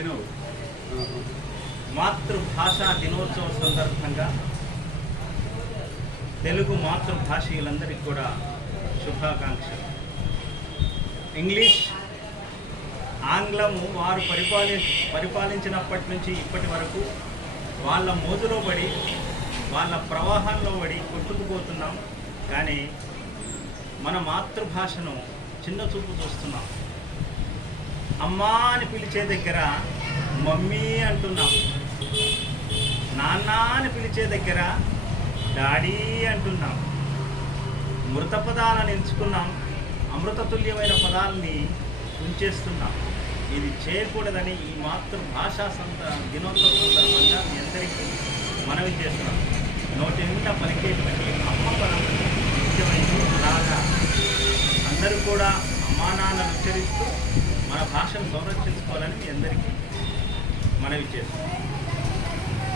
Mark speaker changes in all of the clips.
Speaker 1: అయినవు మాతృభాషా దినోత్సవం సందర్భంగా తెలుగు మాతృభాషీయులందరికీ కూడా శుభాకాంక్షలు. ఇంగ్లీష్ ఆంగ్లము వారు పరిపాలి పరిపాలించినప్పటి నుంచి ఇప్పటి వరకు వాళ్ళ మోజులో పడి వాళ్ళ ప్రవాహంలో పడి కొట్టుకుపోతున్నాం. కానీ మన మాతృభాషను చిన్న చూపు చూస్తున్నాం. అమ్మా అని పిలిచే దగ్గర మమ్మీ అంటున్నాం. నాన్న అని పిలిచే దగ్గర డాడీ అంటున్నాం. మృత పదాలను ఎంచుకున్నాం. అమృతతుల్యమైన పదాలని ఉంచేస్తున్నాం. ఇది చేయకూడదని ఈ మాతృభాషా సంత దినోత్సవ సందర్భంగా మీ అందరికీ మనవి చేస్తున్నాం. నోటి నిండా పలికేటువంటి అమ్మ పదం ముఖ్యమైనది. అలాగా అందరూ కూడా అమ్మానాన్నను ఉచ్చరిస్తూ మన భాషను సంరక్షించుకోవాలని మీ అందరికీ మనవి చేస్తున్నాం.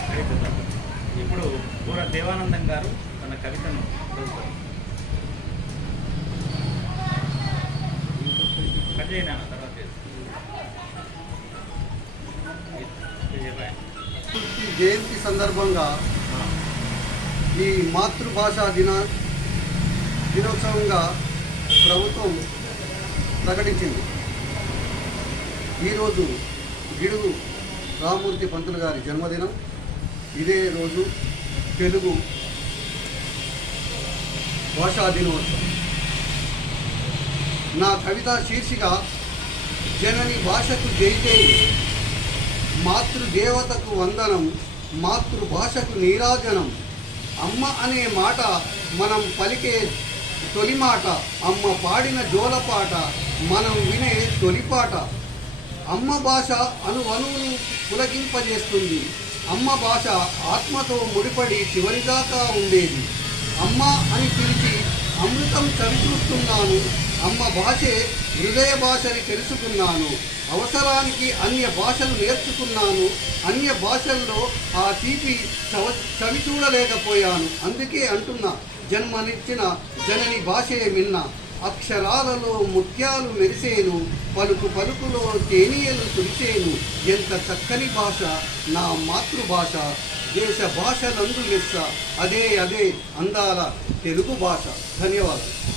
Speaker 1: కవిత ఇప్పుడు పూర దేవానందం గారు తన కవితను చదువుతారు. కట్ తర్వాత
Speaker 2: జయంతి సందర్భంగా ఈ మాతృభాషా దిన దినోత్సవంగా ప్రభుత్వం ప్రకటించింది. ఈరోజు గిడుగు రామూర్తి పంతులు గారి జన్మదినం. ఇదే రోజు తెలుగు భాషా దినోత్సవం. నా కవిత శీర్షిక జనని భాషకు జైతే మాతృదేవతకు వందనం మాతృభాషకు నీరాజనం. అమ్మ అనే మాట మనం పలికే తొలి మాట అమ్మ పాడిన జోలపాట మనం వినే తొలిపాట. అమ్మ భాష అణువణువును పులకింపజేస్తుంది. అమ్మ భాష ఆత్మతో ముడిపడి చివరిదాకా ఉండేది. అమ్మ అని పిలిచి అమృతం చవిచూస్తున్నాను. అమ్మ భాషే హృదయ భాషని తెలుసుకున్నాను. అవసరానికి అన్య భాషలు నేర్చుకున్నాను. అన్య భాషల్లో ఆ తీపి చవ చవి చూడలేకపోయాను అందుకే అంటున్నా జన్మనిచ్చిన జనని భాషే మిన్నా. అక్షరాలలో ముత్యాలు మెరిసేను పలుకు పలుకులో తేనీయలు కురిసేను ఎంత చక్కని భాష నా మాతృభాష. దేశ భాషలందు లెస్స అదే అదే అందాల తెలుగు భాష. ధన్యవాదాలు.